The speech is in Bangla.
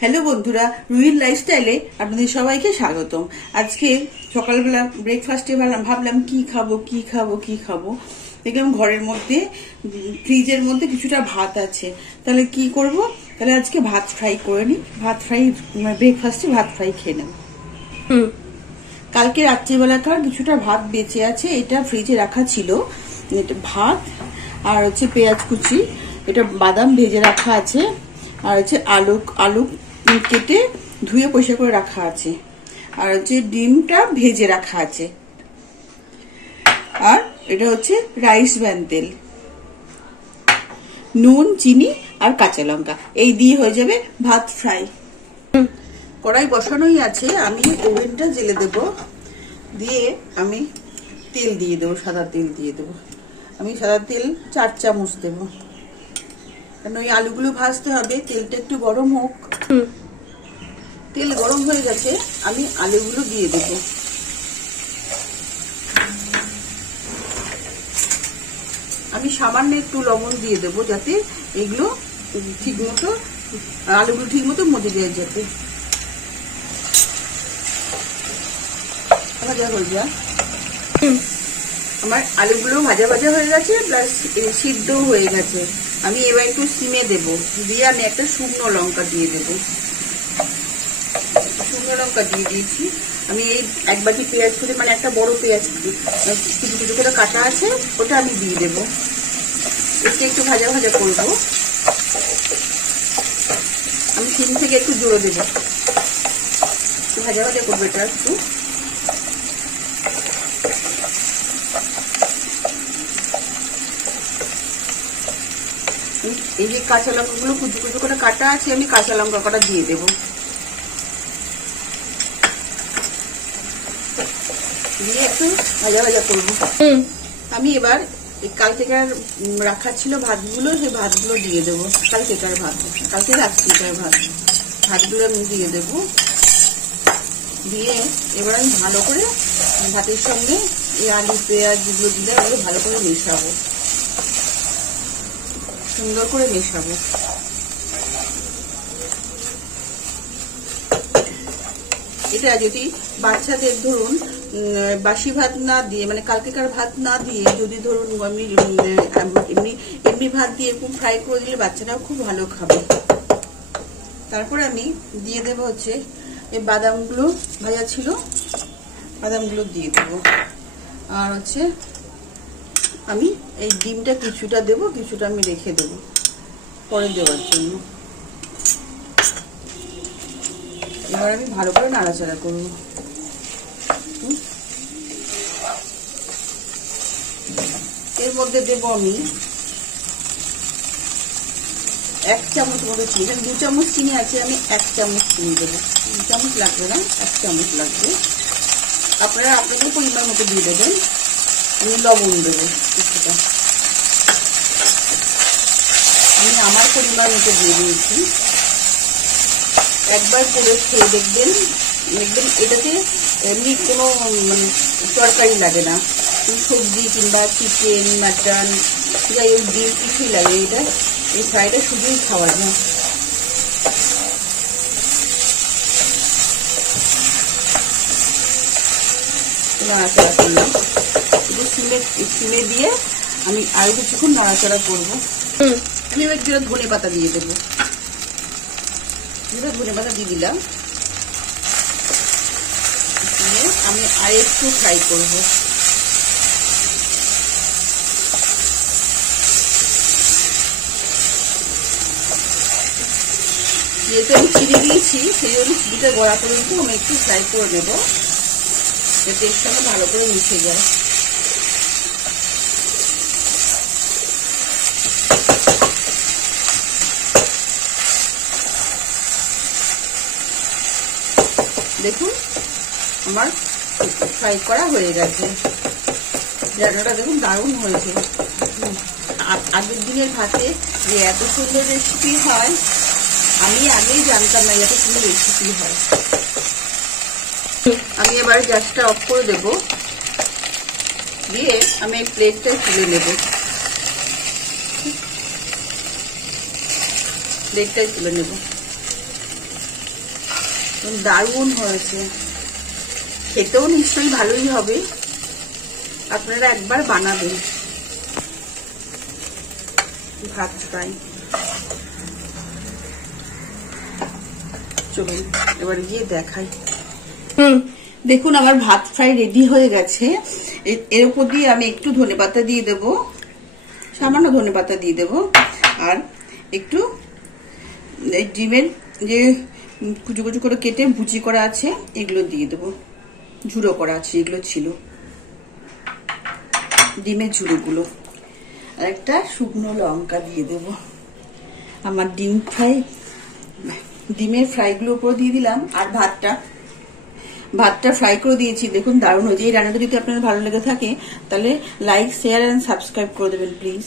হ্যালো বন্ধুরা, রুহির লাইফস্টাইলে আপনাদের সবাইকে স্বাগতম। আজকে সকালবেলা ব্রেকফাস্টে ভাবলাম কি খাবো। দেখলাম ঘরের মধ্যে ফ্রিজের মধ্যে কিছুটা ভাত আছে, তাহলে কি করব, তাহলে আজকে ভাত ফ্রাই করে নি। ব্রেকফাস্টে ভাত ফ্রাই খেয়ে নেব। কালকে রাত্রিবেলাকার কিছুটা ভাত বেঁচে আছে, এটা ফ্রিজে রাখা ছিল। এটা ভাত আর হচ্ছে পেঁয়াজ কুচি, এটা বাদাম ভেজে রাখা আছে, আর হচ্ছে আলু কেটে ধুয়ে পরিষ্কার করে রাখা আছে, আর হচ্ছে ডিমটা ভেজে রাখা আছে, আর এটা হচ্ছে রাইস ব্যান তেল, নুন, চিনি আর কাঁচা লঙ্কা, এই দিয়ে হয়ে যাবে ভাত ফ্রাই। কড়াই বসানোই আছে, আমি ওভেনটা জেলে দেব, দিয়ে আমি তেল দিয়ে দেবো, সাদা তেল দিয়ে দেবো। আমি সাদা তেল 4 চামচ দেবো, কারণ ওই আলুগুলো ভাজতে হবে। তেলটা একটু গরম হোক। তেল গরম হয়ে গেছে, আমি আলুগুলো দিয়ে দেব। আমি সামান্য একটু লবণ দিয়ে দেবো, যাতে এগুলো আলুগুলো ঠিক মতো মজে যায়, যাতে ভাজা হয়ে যায়। আমার আলুগুলো ভাজা হয়ে গেছে, প্লাস সিদ্ধও হয়ে গেছে। আমি এবার একটু সিমে দেবো, দিয়ে আমি একটা শুকনো লঙ্কা দিয়ে দেবো। শুকনো লঙ্কা দিয়ে দিয়েছি। আমি এই 1 বাটি পেঁয়াজ করে, মানে একটা বড় পেঁয়াজ কিছু করে কাটা আছে, ওটা আমি দিয়ে দেবো। একটু ভাজা করবো। আমি সিম থেকে একটু জোরে দেবো, একটু ভাজা করবো এটা একটু। এই যে কাঁচা লঙ্কাগুলো কুচু করে কাটা আছে, আমি কাঁচা লঙ্কা কটা দিয়ে দেবো, দিয়ে একটু ভাজা করবো। আমি এবার কালকেকার রাখা ছিল ভাতগুলো, সেই ভাতগুলো দিয়ে দেবো। কালকে রাত্রিকার ভাতগুলো আমি দিয়ে দেবো। দিয়ে এবার আমি ভালো করে ভাতের সঙ্গে এই আলু পেঁয়াজ যেগুলো দিলে ওগুলো ভালো করে মেশাবো, সুন্দর করে মেশাবো। এটা যদি বাচ্চাদের ধরুন বাসি ভাত না দিয়ে, মানে কালকেকার ভাত না দিয়ে, যদি ধরুন এমনি ভাত দিয়ে খুব ফ্রাই করে দিলে বাচ্চারাও খুব ভালো খাবে। তারপরে আমি দিয়ে দেবো হচ্ছে এই বাদামগুলো ভাজা ছিল, বাদামগুলো দিয়ে দেবো। আর হচ্ছে আমি এই ডিমটা কিছুটা দেবো, কিছুটা আমি রেখে দেবো পরে দেওয়ার জন্য। এবার আমি ভালো করে নাড়াচাড়া করবো। এর মধ্যে দেবো আমি 1 চামচ মতো চিনি। 2 চামচ চিনি আছে, আমি 1 চামচ চিনি দেবো। 2 চামচ লাগবে না, 1 চামচ লাগবে। আপনারা আপনাদের পরিমাণ মতো দিয়ে দেবেন। আমি লবণ দেবো কিছুটা, আমি আমার পরিমাণ মতো দিয়ে দিয়েছি। একবার করে খেয়ে দেখবেন এটাতে এমনি কোনো তরকারি লাগে না, সবজি কিংবা চিকেন, মাটন, যাই হোক ডিম কিছুই লাগে। এই ফ্রাইটা শুধুই খাওয়া যায়। নাড়াচাড়া করলাম, সিমে দিয়ে আমি আরো কিছুক্ষণ নাড়াচাড়া করবো। আমি এবার কিছুটা ধনে পাতা দিয়ে দেবো, ধনে পাতা দিয়ে দিলাম। আমি আর একটু ফ্রাই করবো। যেহেতু আমি চিনি দিয়েছি, সেই জন্য চিনিটা গড়া করে দিতে আমি একটু ফ্রাই করে নেবো, যাতে এর সঙ্গে ভালো করে মিশে যায়। দেখুন আমার ফ্রাই করা হয়ে গেছে। রান্নাটা দেখুন দারুণ হয়েছে। আগের দিনের ভাতে যে এত সুন্দর রেসিপি হয়, আমি আগেই জানতাম না এত সুন্দর রেসিপি হয়। আমি এবার গ্যাসটা অফ করে দেব, দিয়ে আমি এই প্লেটটা তুলে নেব। প্লেটটাই তুলে নেব। দারুণ হয়েছে, খেতেও নিশ্চয়ই ভালোই হবে। আপনারা একবার বানাবেন ভাত ফ্রাই। চলুন এবার গিয়ে দেখাই। দেখুন আমার ভাত ফ্রাই রেডি হয়ে গেছে। এর উপর দিয়ে আমি একটু ধনেপাতা দিয়ে দেবো, সামান্য ধনেপাতা দিয়ে দেবো, আর একটু ডিমের যে কুচু কুচু করে কেটে ভুচি করা আছে এগুলো দিয়ে দেবো, ঝুড়ো করা আছে এগুলো ছিল ডিমের ঝুড়োগুলো, আর একটা শুকনো লঙ্কা দিয়ে দেবো। আমার ডিমের ফ্রাইগুলো উপর দিয়ে দিলাম, আর ভাতটা ফ্রাই করে দিয়েছি। দেখুন দারুণ হয়েছে। এই রান্নাটা যদি আপনার ভালো লেগে থাকে তাহলে লাইক, শেয়ার এন্ড সাবস্ক্রাইব করে দেবেন প্লিজ।